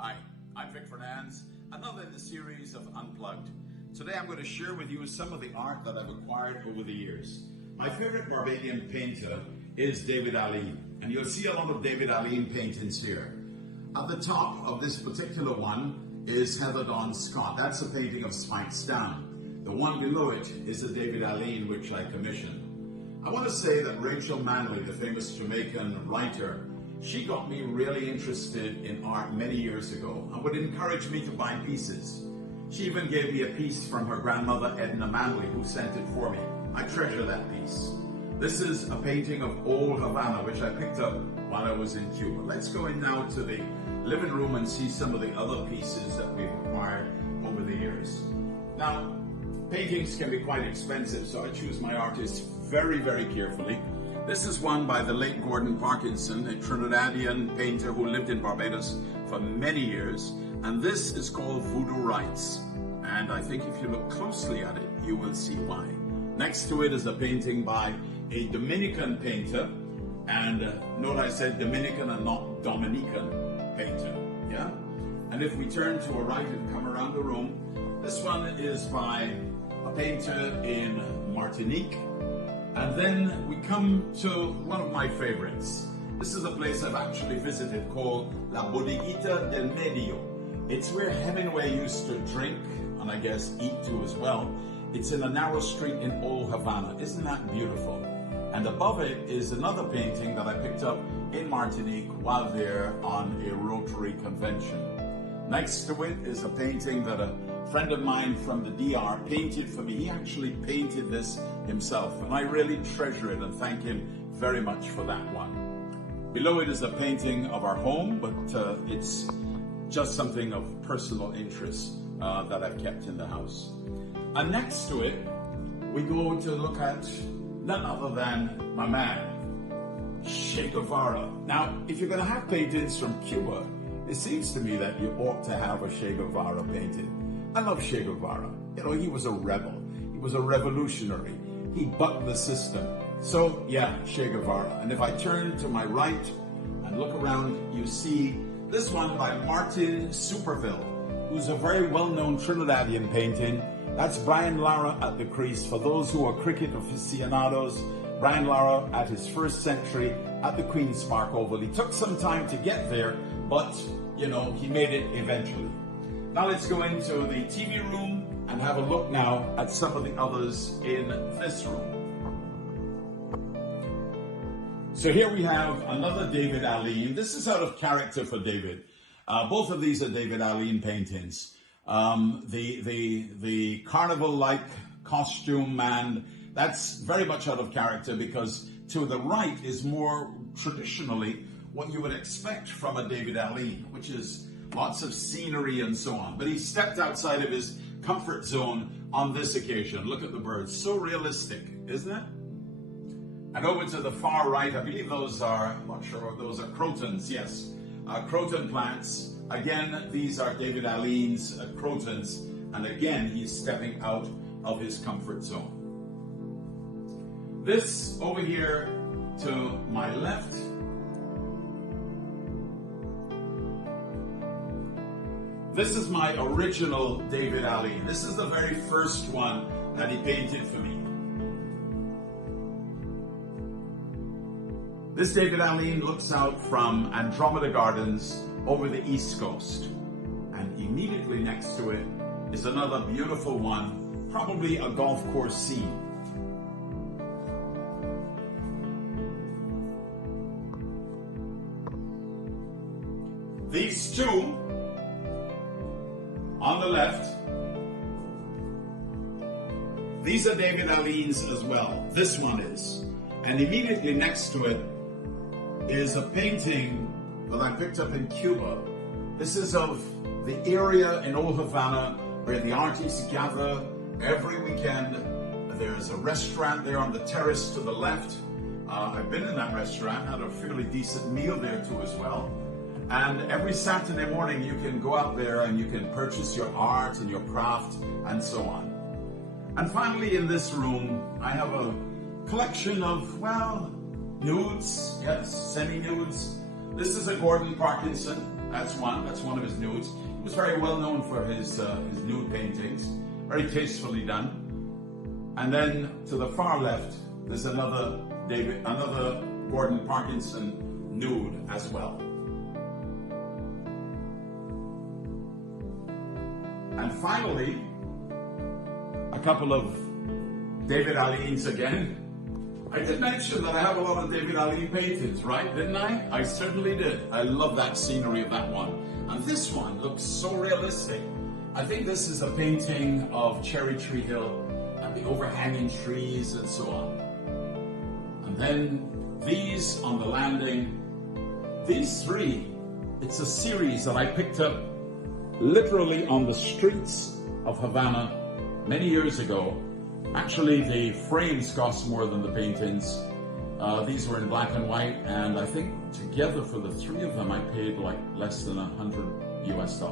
Hi, I'm Vic Fernandes, another in the series of Unplugged. Today I'm going to share with you some of the art that I've acquired over the years. My favorite Barbadian painter is David Alleyne, and you'll see a lot of David Alleyne paintings here. At the top of this particular one is Heather Dawn Scott. That's a painting of Spikes Down. The one below it is a David Alleyne which I commissioned. I want to say that Rachel Manley, the famous Jamaican writer, she got me really interested in art many years ago and would encourage me to buy pieces. She even gave me a piece from her grandmother Edna Manley, who sent it for me. I treasure that piece. This is a painting of Old Havana, which I picked up while I was in Cuba. Let's go in now to the living room and see some of the other pieces that we've acquired over the years. Now, paintings can be quite expensive, so I choose my artists very, very carefully. This is one by the late Gordon Parkinson, a Trinidadian painter who lived in Barbados for many years. And this is called Voodoo Rites. And I think if you look closely at it, you will see why. Next to it is a painting by a Dominican painter. And note I said Dominican and not Dominican painter. Yeah? And if we turn to a right and come around the room, this one is by a painter in Martinique. And then we come to one of my favorites. This is a place I've actually visited called La Bodeguita del Medio. It's where Hemingway used to drink, and I guess eat too as well. It's in a narrow street in Old Havana. Isn't that beautiful? And above it is another painting that I picked up in Martinique while there on a Rotary convention. Next to it is a painting that a friend of mine from the DR painted for me. He actually painted this himself, and I really treasure it and thank him very much for that one. Below it is a painting of our home, but it's just something of personal interest that I've kept in the house. And next to it, we go to look at none other than my man, Che Guevara. Now, if you're going to have paintings from Cuba, it seems to me that you ought to have a Che Guevara painting. I love Che Guevara. You know, he was a rebel. He was a revolutionary. He bucked the system. So, yeah, Che Guevara. And if I turn to my right and look around, you see this one by Martin Superville, who's a very well-known Trinidadian painting. That's Brian Lara at the crease. For those who are cricket aficionados, Brian Lara at his first century at the Queen's Park Oval. He took some time to get there, but, you know, he made it eventually. Now let's go into the TV room and have a look now at some of the others in this room. So here we have another David Alleyne. This is out of character for David. Both of these are David Alleyne paintings. The carnival-like costume man, that's very much out of character because to the right is more traditionally what you would expect from a David Alleyne, which is lots of scenery and so on. But he stepped outside of his comfort zone on this occasion. Look at the birds. So realistic, isn't it? And over to the far right, I believe those are, I'm not sure, those are crotons, yes. Croton plants. Again, these are David Alleyne's crotons. And again, he's stepping out of his comfort zone. This over here to my left, this is my original David Alleyne. This is the very first one that he painted for me. This David Alleyne looks out from Andromeda Gardens over the East Coast. And immediately next to it is another beautiful one, probably a golf course scene. These two on the left, these are David Alleyne's as well. This one is. And immediately next to it is a painting that I picked up in Cuba. This is of the area in Old Havana where the artists gather every weekend. There's a restaurant there on the terrace to the left. I've been in that restaurant, had a fairly decent meal there too as well. And every Saturday morning you can go out there and you can purchase your art and your craft and so on. And finally in this room, I have a collection of, well, nudes, yes, semi-nudes. This is a Gordon Parkinson. That's one of his nudes. He was very well known for his nude paintings, very tastefully done. And then to the far left, there's another Gordon Parkinson nude as well. And finally, a couple of David Ali's again. I did mention that I have a lot of David Ali paintings, right? Didn't I? I certainly did. I love that scenery of that one. And this one looks so realistic. I think this is a painting of Cherry Tree Hill and the overhanging trees and so on. And then these on the landing. These three, it's a series that I picked up literally on the streets of Havana many years ago. Actually, the frames cost more than the paintings. These were in black and white, and I think together for the three of them, I paid like less than $100 US.